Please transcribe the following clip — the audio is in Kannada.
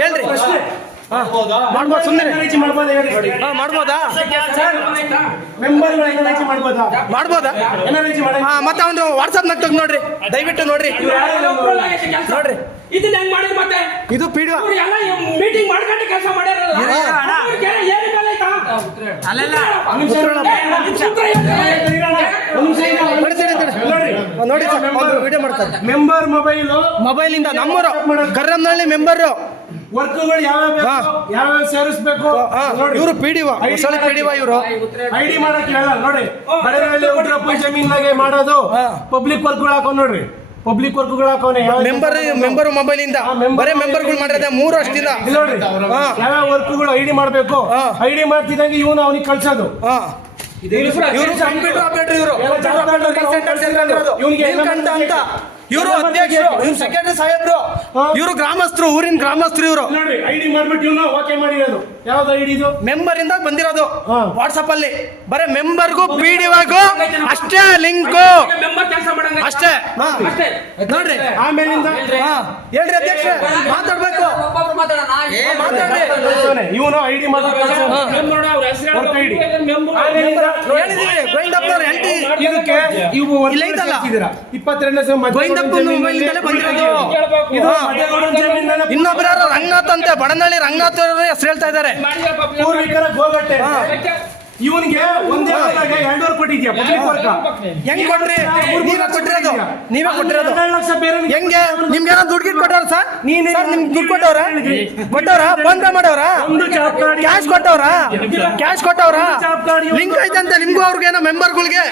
ಹೇಳ್ರಿ ಮಾಡ್ಬೋದು ಸುಮ್ಮನೆ ಮಾಡ್ಬೋದಾ ಮಾಡ್ಬೋದಾ ಮತ್ತೆ ಅವನು ವಾಟ್ಸಪ್ನಾಗ ತೆಗ್ದು ನೋಡ್ರಿ ದಯವಿಟ್ಟು ನೋಡ್ರಿ ನೋಡ್ರಿ ಇದನ್ನ ಹೆಂಗ್ ಮಾಡಿರ್ ಮತ್ತೆ ಇದು ಪಿಡಿಒ ಎಲ್ಲ ಮೀಟಿಂಗ್ ಮಾಡ್ಕೊಂಡು ಕೆಲಸ ಮಾಡ್ಯಾರಲ್ಲ ನೋಡಿ ವಿಡಿಯೋ ಮಾಡ್ತಾರೆ ಮೆಂಬರ್ ಮೊಬೈಲ್ ಇಂದ ನಮ್ಮರು ಕರ್ರಮ್ನಳ್ಳಿ ಮೆಂಬರ್ ವರ್ಕ್ಗಳು ಯಾವ ಸೇರಿಸಬೇಕು ಇವರು ಪಿಡಿಒ ಹೊಸಳ್ಳಿ ಪಿಡಿಒ ಇವರು ಐಡಿ ಮಾಡಕ್ ಹೇಳಲ್ಲ ನೋಡಿ ಬಡವರಲ್ಲಿ ಉಗ್ರಪ್ಪ ಜಮೀನಾಗೆ ಮಾಡೋದು ಪಬ್ಲಿಕ್ ವರ್ಕ್ಗಳು ಹಾಕೋ ನೋಡ್ರಿ ಪಬ್ಲಿಕ್ ವರ್ಕ್ಗಳು ಹಾಕೋನೆ ಮೆಂಬರ್ ಮೊಬೈಲ್ ಇಂದ ಬರೇ ಮೆಂಬರ್ಗಳು ಮಾಡಿರೋದೆ 3 ವರ್ಷದಿಂದ ನೋಡ್ರಿ ಯಾವ ವರ್ಕ್ಗಳು ಐಡಿ ಮಾಡ್ಬೇಕು ಐಡಿ ಮಾಡ್ತಿದಂಗೆ ಇವನು ಅವನಿಗೆ ಕಳ್ಸೋದು ಇವರು ಕಂಪ್ಯೂಟರ್ ಆಪರೇಟರ್ ಅಂತ ಇವರು ಅಧ್ಯಕ್ಷರು ಇವ್ರು ಸೆಕ್ರೆಟರಿ ಸಾಹೇಬ್ರು ಇವರು ಗ್ರಾಮಸ್ಥರು ಊರಿನ ಗ್ರಾಮಸ್ಥರು ಇವರು ನೋಡಿ ಐಡಿ ಮಾಡ್ಬಿಟ್ಟು ಇವನು ಓಕೆ ಮಾಡಿರೋದು ಯಾವ್ದು ಐಡಿ ಇದು ಮೆಂಬರ್ ಇಂದ ಬಂದಿರೋದು ವಾಟ್ಸ್ಆಪ್ ಅಲ್ಲಿ ಬರೇ ಮೆಂಬರ್ಗೂ ಪಿಡಿಒಗೂ ಅಷ್ಟೇ ಲಿಂಕ್ ಅಷ್ಟೇ ನೋಡ್ರಿ ಆಮೇಲಿಂದ ಹೇಳ್ರಿ ಅಧ್ಯಕ್ಷ ಮಾತಾಡ್ಬೇಕು ಮಾತಾಡ್ರಿ ಇವನು ಐಡಿ ಇದಕ್ಕೆ ಇವು ಇಲ್ಲ ಐತಲ್ಲ 22 ಮೊಬೈಲ್ ಇಂದಲೇ ಬಂದಿರೋದು ಇನ್ನೊಬ್ಬರ ರಂಗನಾಥ್ ಅಂತೆ ಬಡನಳ್ಳಿ ರಂಗನಾಥ್ ಹೆಸರು ಹೇಳ್ತಾ ಇದ್ದಾರೆ ಪೂರ್ವಿಕರ ಗೋಗಟ್ಟೆ ಇವನಿಗೆ ಒಂದೇ 2 ಕೊಟ್ಟಿದ್ಯಾ ಪಬ್ಲಿಕ್ ವರ್ಕ್ ಹೆಂಗ್ ಕೊಟ್ರಿ ನೀವೇ ಕೊಟ್ಟಿರೋದು 2 ಲಕ್ಷ ಬೇರೆ ಹೆಂಗೆ ನಿಮ್ಗೆ ಏನೋ ದುಡ್ಡು ಕೊಟ್ಟವ್ರ ಸರ್ ನಿಮ್ಗೆ ದುಡ್ಡು ಕೊಟ್ಟವ್ರ ಫೋನ್ ಪೇ ಮಾಡವ್ರ ಕ್ಯಾಶ್ ಕೊಟ್ಟವ್ರ ಲಿಂಕ್ ಐತಂತೆ ನಿಮ್ಗೂ ಅವ್ರಿಗೇನೋ ಮೆಂಬರ್ಗಳಿಗೆ